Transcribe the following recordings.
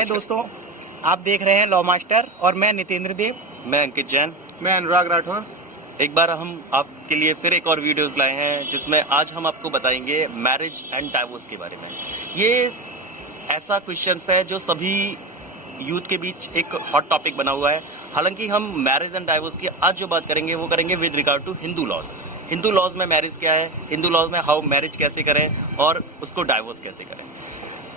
है दोस्तों, आप देख रहे हैं लॉ मास्टर और मैं नितेंद्र देव। मैं अंकित जैन। मैं अनुराग राठौर। एक बार हम आपके लिए फिर एक और वीडियोस लाए हैं जिसमें आज हम आपको बताएंगे मैरिज एंड डाइवोर्स के बारे में। ये ऐसा क्वेश्चन है जो सभी यूथ के बीच एक हॉट टॉपिक बना हुआ है। हालांकि हम मैरिज एंड डाइवोर्स की आज जो बात करेंगे वो करेंगे with regard to Hindu laws. Hindu laws में मैरिज क्या है, हिंदू लॉज में हाउ मैरिज कैसे करें और उसको डाइवोर्स कैसे करें,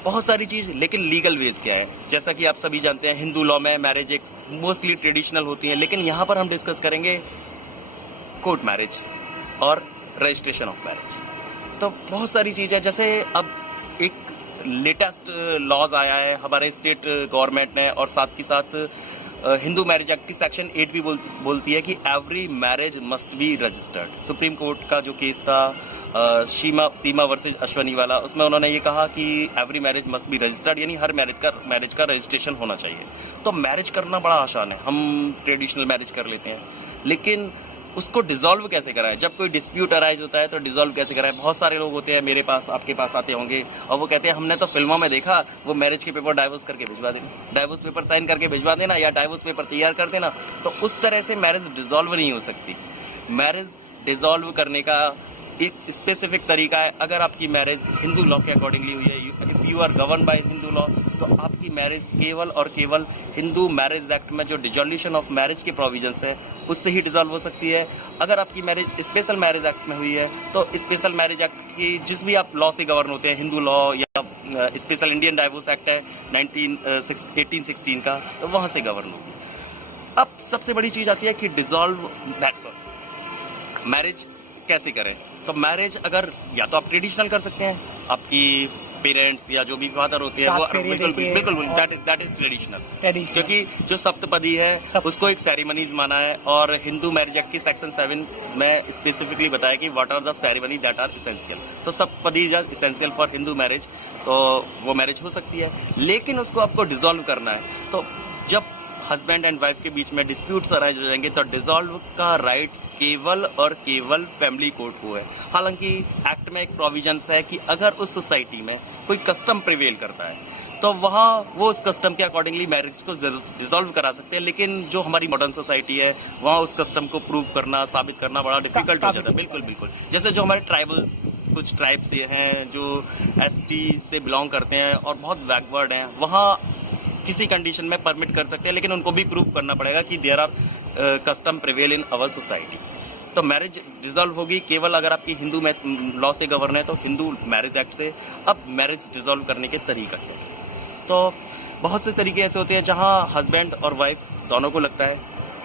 बहुत सारी चीज। लेकिन लीगल वेज क्या है, जैसा कि आप सभी जानते हैं हिंदू लॉ में मैरिज एक मोस्टली ट्रेडिशनल होती है, लेकिन यहाँ पर हम डिस्कस करेंगे कोर्ट मैरिज और रजिस्ट्रेशन ऑफ मैरिज। तो बहुत सारी चीज है। जैसे अब एक लेटेस्ट लॉज आया है हमारे स्टेट गवर्नमेंट ने, और साथ ही साथ हिंदू मैरिज एक्ट की सेक्शन 8 भी बोलती है कि every marriage must be registered. Supreme court का जो केस था सीमा वर्सेज अश्वनी वाला, उसमें उन्होंने ये कहा कि every marriage must be registered, यानी हर मैरिज का रजिस्ट्रेशन होना चाहिए। तो मैरिज करना बड़ा आसान है, हम ट्रेडिशनल मैरिज कर लेते हैं, लेकिन उसको डिसॉल्व कैसे कराएं। जब कोई डिस्प्यूट अराइज होता है तो डिसॉल्व कैसे कराएं। बहुत सारे लोग होते हैं मेरे पास, आपके पास आते होंगे, और वो कहते हैं हमने तो फिल्मों में देखा, वो मैरिज के पेपर डाइवोर्स करके भिजवा देना, डाइवोर्स पेपर साइन करके भिजवा देना या डाइवोर्स पेपर तैयार कर देना। तो उस तरह से मैरिज डिसॉल्व नहीं हो सकती। मैरिज डिसॉल्व करने का एक स्पेसिफिक तरीका है। अगर आपकी मैरिज हिंदू लॉ के अकॉर्डिंगली हुई है, if you are govern by Hindu law, तो आपकी मैरिज केवल और केवल हिंदू मैरिज एक्ट में जो डिसॉल्यूशन ऑफ मैरिज के प्रोविजंस है उससे ही डिसॉल्व हो सकती है। अगर आपकी मैरिज स्पेशल मैरिज एक्ट में हुई है तो स्पेशल मैरिज एक्ट की जिस भी आप लॉ से गवर्न होते हैं, हिंदू लॉ या स्पेशल इंडियन डाइवोर्स एक्ट है 1816 का, तो वहां से गवर्न होगी। अब सबसे बड़ी चीज आती है कि डिसॉल्व मैरिज कैसे करें। तो मैरिज अगर या तो आप ट्रेडिशनल कर सकते हैं, आपकी पेरेंट्स या जो भी फादर होते हैं वो बिल्कुल दैट इज ट्रेडिशनल, क्योंकि जो सप्तपदी है उसको एक सेरेमनीज माना है। और हिंदू मैरिज एक्ट की सेक्शन 7 में स्पेसिफिकली बताया कि what are the ceremony that are essential. तो saptapadi is essential for Hindu marriage, तो वो मैरिज हो सकती है। लेकिन उसको आपको डिसॉल्व करना है, तो जब हस्बैंड एंड वाइफ के बीच में डिस्प्यूट्स अराइज हो जाएंगे तो डिसॉल्व का राइट्स केवल और केवल फैमिली कोर्ट को है। हालांकि एक्ट में एक प्रोविजन है कि अगर उस सोसाइटी में कोई कस्टम प्रिवेल करता है तो वहाँ वो उस कस्टम के अकॉर्डिंगली मैरिज को डिसॉल्व करा सकते हैं। लेकिन जो हमारी मॉडर्न सोसाइटी है वहाँ उस कस्टम को प्रूव करना, साबित करना बड़ा डिफिकल्ट हो जाता है। बिल्कुल। जैसे जो हमारे ट्राइबल्स कुछ ट्राइब्स ये हैं जो ST से बिलोंग करते हैं और बहुत बैकवर्ड हैं, वहाँ किसी कंडीशन में परमिट कर सकते हैं, लेकिन उनको भी प्रूव करना पड़ेगा कि there are custom prevail in our society. तो मैरिज डिसॉल्व होगी केवल अगर आपकी हिंदू लॉ से गवर्न है, तो हिंदू मैरिज एक्ट से। अब मैरिज डिसॉल्व करने के तरीका क्या है, तो बहुत से तरीके ऐसे होते हैं जहां हस्बैंड और वाइफ दोनों को लगता है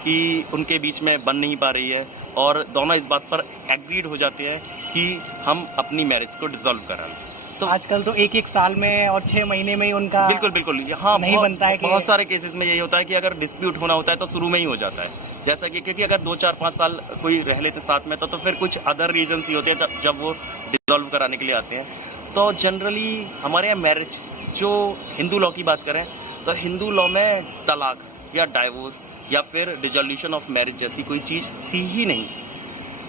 कि उनके बीच में बन नहीं पा रही है और दोनों इस बात पर एग्रीड हो जाते हैं कि हम अपनी मैरिज को डिसॉल्व कराएं। तो आजकल तो एक साल में और 6 महीने में ही उनका बिल्कुल यहाँ नहीं बनता है। बहुत सारे केसेस में यही होता है कि अगर डिस्प्यूट होना होता है तो शुरू में ही हो जाता है। जैसा कि क्योंकि अगर 2, 4, 5 साल कोई रह लेते साथ में तो फिर कुछ अदर रीजन ही होते हैं जब वो डिसॉल्व कराने के लिए आते हैं। तो जनरली हमारे यहाँ मैरिज, जो हिंदू लॉ की बात करें तो हिंदू लॉ में तलाक या डाइवोर्स या फिर डिसॉल्यूशन ऑफ मैरिज जैसी कोई चीज थी ही नहीं।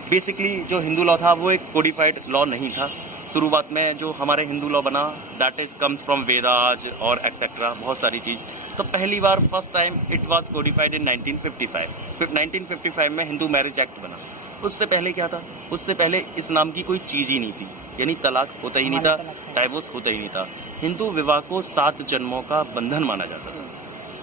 बेसिकली जो हिंदू लॉ था वो एक कोडिफाइड लॉ नहीं था। शुरुआत में जो हमारे हिंदू लॉ बना that is comes from Vedas और एक्सेट्रा, बहुत सारी चीज। तो पहली बार first time it was codified in 1955। फिर 1955 में हिंदू मैरिज एक्ट बना। उससे पहले क्या था, उससे पहले इस नाम की कोई चीज ही नहीं थी, यानी तलाक होता ही नहीं था, डाइवोर्स होता ही नहीं था। हिंदू विवाह को 7 जन्मों का बंधन माना जाता था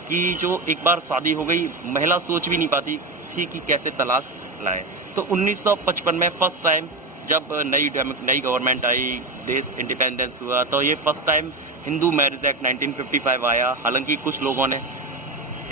कि जो एक बार शादी हो गई, महिला सोच भी नहीं पाती थी कि कैसे तलाक लाए। तो 1955 में फर्स्ट टाइम जब नई गवर्नमेंट आई, देश इंडिपेंडेंस हुआ, तो ये first time Hindu marriage act 1955 आया। हालांकि कुछ लोगों ने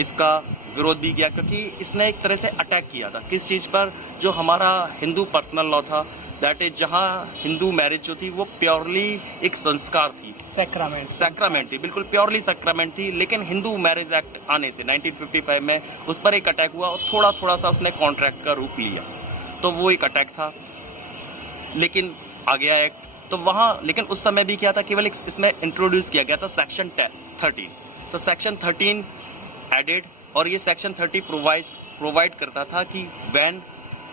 इसका विरोध भी किया क्योंकि इसने एक तरह से अटैक किया था किस चीज पर, जो हमारा हिंदू पर्सनल लॉ था, दैट इज जहां हिंदू मैरिज जो थी वो प्योरली एक संस्कार थी, सैक्रामेंट थी, बिल्कुल प्योरली सैक्रामेंट थी। लेकिन हिंदू मैरिज एक्ट आने से 1955 में उस पर एक अटैक हुआ और थोड़ा सा उसने कॉन्ट्रैक्ट का रूप लिया। तो वो एक अटैक था, लेकिन आ गया एक्ट। तो वहाँ लेकिन उस समय भी क्या था, केवल इसमें इंट्रोड्यूस किया गया था सेक्शन 13। तो सेक्शन 13 एडेड, और ये सेक्शन 30 प्रोवाइड करता था कि व्हेन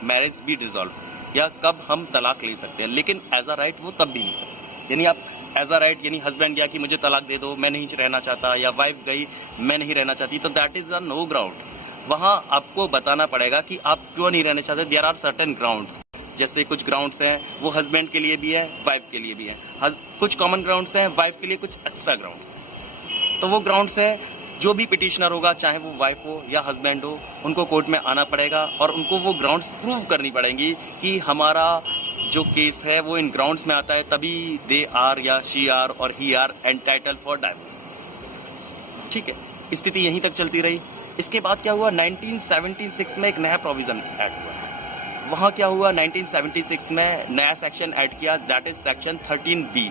मैरिज बी डिसॉल्व, या कब हम तलाक ले सकते हैं, लेकिन एज अ राइट वो तब भी नहीं था। यानी आप एज अ राइट, यानी हस्बैंड गया कि मुझे तलाक दे दो, मैं नहीं रहना चाहता, या वाइफ गई मैं नहीं रहना चाहती, तो that is a no ground. वहां आपको बताना पड़ेगा कि आप क्यों नहीं रहना चाहते। देयर आर सर्टेन ग्राउंड्स, जैसे कुछ ग्राउंड्स हैं वो हस्बैंड के लिए भी है, वाइफ के लिए भी है, कुछ कॉमन ग्राउंड्स हैं वाइफ के लिए, कुछ एक्स्ट्रा ग्राउंड्स। तो वो ग्राउंड्स है, जो भी पिटिशनर होगा, चाहे वो वाइफ हो या हस्बैंड हो, उनको कोर्ट में आना पड़ेगा और उनको वो ग्राउंड्स प्रूव करनी पड़ेंगी कि हमारा जो केस है वो इन ग्राउंड्स में आता है, तभी दे आर या शी आर और ही आर एंटाइटल फॉर डाइवोर्स। ठीक है, स्थिति यहीं तक चलती रही। इसके बाद क्या हुआ, 1976 में एक नया प्रोविजन ऐड हुआ। वहां क्या हुआ, 1976 में नया सेक्शन ऐड किया, that is section 13B।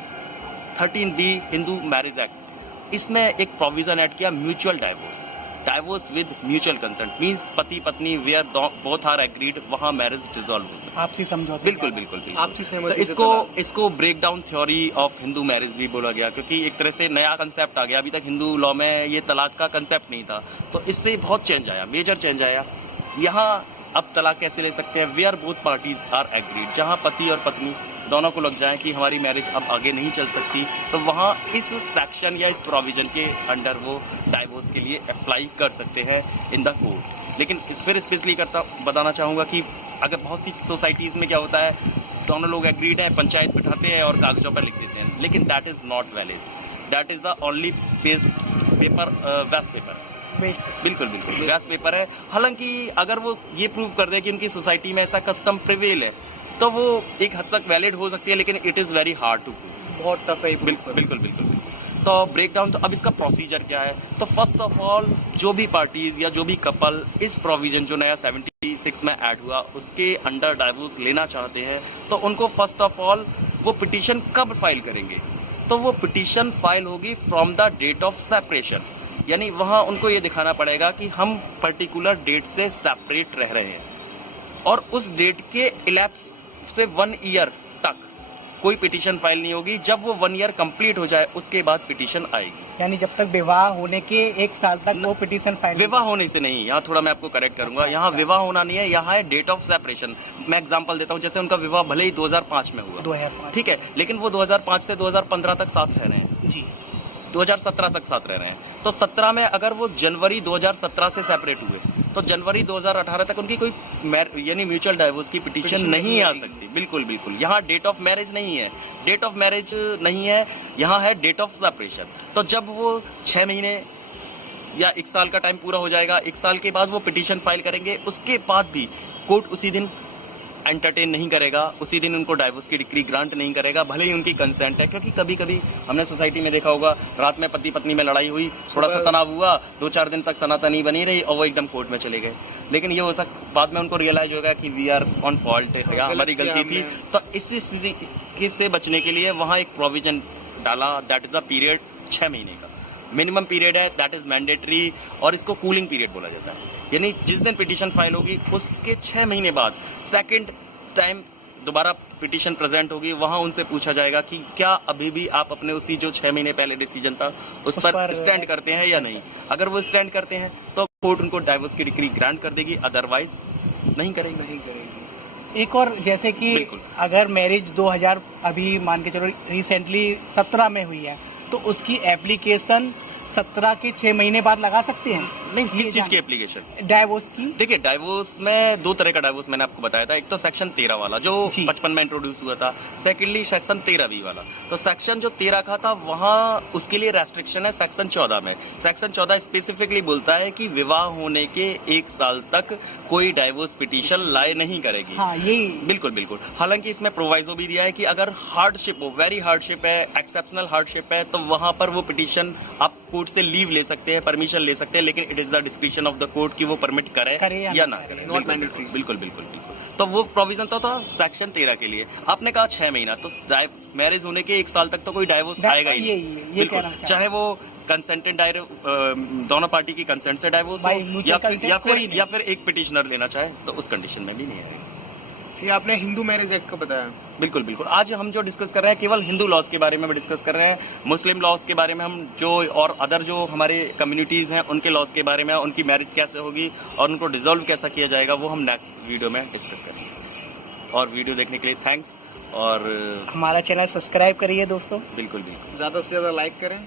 13B Hindu marriage act. इसमें एक प्रोविजन ऐड किया, mutual divorce. Divorce with mutual consent means पति पत्नी वेयर बोथ आर एग्रीड, वहां मैरिज डिसॉल्व होता है। आपसी समझौता। बिल्कुल बिल्कुल आपसी सहमति। तो इसको break down theory of Hindu marriage भी बोला गया, क्योंकि एक तरह से नया कंसेप्ट आ गया। अभी तक हिंदू लॉ में ये तलाक का कंसेप्ट नहीं था, तो इससे बहुत चेंज आया, मेजर चेंज आया। यहाँ अब तलाक कैसे ले सकते हैं, where both parties are agreed, जहाँ पति और पत्नी दोनों को लग जाए कि हमारी मैरिज अब आगे नहीं चल सकती, तो वहाँ इस सेक्शन या इस प्रोविजन के अंडर वो डाइवोर्स के लिए अप्लाई कर सकते हैं इन द कोर्ट। लेकिन फिर स्पेशली बताना चाहूँगा कि अगर बहुत सी सोसाइटीज़ में क्या होता है, दोनों लोग एग्रीड हैं, पंचायत बिठाते हैं और कागजों पर लिख देते हैं, लेकिन that is not valid, that is the only paper, waste paper. बिल्कुल बिल्कुल गैस पेपर है। हालांकि अगर वो ये प्रूव कर दे कि उनकी सोसाइटी में ऐसा कस्टम प्रिवेल है, तो वो एक हद तक वैलिड हो सकती है, लेकिन it is very hard to prove, बहुत टफ है। बिल्कुल। तो ब्रेक डाउन, तो अब इसका प्रोसीजर क्या है। तो फर्स्ट ऑफ ऑल, जो भी पार्टीज या जो भी कपल इस प्रोविजन जो नया 76 में ऐड हुआ उसके अंडर डाइवोर्स लेना चाहते हैं, तो उनको फर्स्ट ऑफ ऑल वो पिटीशन कब फाइल करेंगे, तो वो पिटीशन फाइल होगी from the date of separation. यानी वहां उनको ये दिखाना पड़ेगा कि हम पर्टिकुलर डेट से सेपरेट रह रहे हैं, और उस डेट के इलैप्स से 1 ईयर तक कोई पिटीशन फाइल नहीं होगी। जब वो 1 ईयर कंप्लीट हो जाए उसके बाद पिटीशन आएगी। यानी जब तक विवाह होने के 1 साल तक वो पिटीशन फाइल। विवाह होने से नहीं, यहाँ थोड़ा मैं आपको करेक्ट करूंगा। अच्छा, यहाँ विवाह होना नहीं है, यहाँ है डेट ऑफ सेपरेशन। मैं एग्जांपल देता हूँ, जैसे उनका विवाह भले ही 2005 में हुआ, 2005, ठीक है, लेकिन वो 2005 से 2015 तक साथ रह रहे हैं जी, 2017 तक साथ रह रहे हैं। तो 17 में अगर वो जनवरी 2017 से सेपरेट हुए, तो जनवरी 2018 तक उनकी कोई यानी म्यूचुअल डाइवोर्स की पिटीशन नहीं आ सकती। बिल्कुल। यहाँ डेट ऑफ मैरिज नहीं है, डेट ऑफ मैरिज नहीं है, यहाँ है डेट ऑफ सेपरेशन। तो जब वो 6 महीने या 1 साल का टाइम पूरा हो जाएगा, 1 साल के बाद वो पिटीशन फाइल करेंगे, उसके बाद भी कोर्ट उसी दिन एंटरटेन नहीं करेगा, उसी दिन उनको डाइवोर्स की डिक्री ग्रांट नहीं करेगा, भले ही उनकी कंसेंट है। क्योंकि कभी कभी हमने सोसाइटी में देखा होगा, रात में पति पत्नी में लड़ाई हुई, थोड़ा सा तनाव हुआ, 2-4 दिन तक तनातनी बनी रही और वो एकदम कोर्ट में चले गए। लेकिन ये हो सकता बाद में उनको रियलाइज होगा कि वी आर ऑन फॉल्ट, हमारी गलती थी। तो इस स्थिति से बचने के लिए वहाँ एक प्रोविजन डाला, दैट इज द पीरियड 6 महीने का मिनिमम पीरियड है, दैट इज मैंडेटरी, और इसको कूलिंग पीरियड बोला जाता है। यानी जिस दिन पिटीशन फाइल होगी उसके 6 महीने बाद सेकंड टाइम दोबारा पिटीशन प्रेजेंट होगी, वहां उनसे पूछा जाएगा कि क्या अभी भी आप अपने उसी जो 6 महीने पहले डिसीजन था उस पर स्टैंड करते हैं या नहीं। अगर वो स्टैंड करते हैं तो कोर्ट उनको डाइवोर्स की डिक्री ग्रांट कर देगी, अदरवाइज नहीं करेगी। एक और जैसे कि अगर मैरिज 2000 अभी मान के चलो रिसेंटली 17 में हुई है, तो उसकी एप्लीकेशन 17 के 6 महीने बाद लगा सकते हैं। नहीं, किस चीज की एप्लीकेशन? डाइवोर्स की। देखिए, डाइवोर्स में 2 तरह का डाइवोर्स मैंने आपको बताया था। एक तो सेक्शन 13 वाला जो 55 में इंट्रोड्यूस हुआ था, सेकेंडली सेक्शन 13B वाला। तो सेक्शन जो 13 का था वहाँ उसके लिए रेस्ट्रिक्शन है सेक्शन 14 में। सेक्शन 14 स्पेसिफिकली बोलता है कि विवाह होने के 1 साल तक कोई डाइवोर्स पिटीशन लाए नहीं करेगी। हाँ, यही बिल्कुल। हालांकि इसमें प्रोवाइजो भी दिया है कि अगर हार्डशिप हो, वेरी हार्डशिप है, एक्सेप्शनल हार्डशिप है, तो वहां पर वो पिटीशन आप कोर्ट से लीव ले सकते हैं, परमिशन ले सकते हैं, लेकिन it is the description of the court कि वो परमिट करे या ना करे। Not mandatory. बिल्कुल। तो वो प्रोविजन तो था सेक्शन 13 के लिए। आपने कहा 6 महीना, तो मैरिज होने के 1 साल तक तो कोई डाइवोर्स आएगा ही नहीं, चाहे वो कंसेंटेड दोनों पार्टी की कंसेंट से डाइवोर्स हो या फिर एक पिटिशनर लेना चाहे, तो उस कंडीशन में भी नहीं आएगा। ये आपने हिंदू मैरिज एक्ट का बताया। बिल्कुल। आज हम जो डिस्कस कर रहे हैं केवल हिंदू लॉज के बारे में डिस्कस कर रहे हैं। मुस्लिम लॉज के बारे में हम जो और अदर जो हमारे कम्युनिटीज हैं उनके लॉज के बारे में, उनकी मैरिज कैसे होगी और उनको डिसॉल्व कैसा किया जाएगा, वो हम नेक्स्ट वीडियो में डिस्कस करेंगे। और वीडियो देखने के लिए थैंक्स। और हमारा चैनल सब्सक्राइब करिए दोस्तों। बिल्कुल बिल्कुल ज़्यादा से ज़्यादा लाइक करें।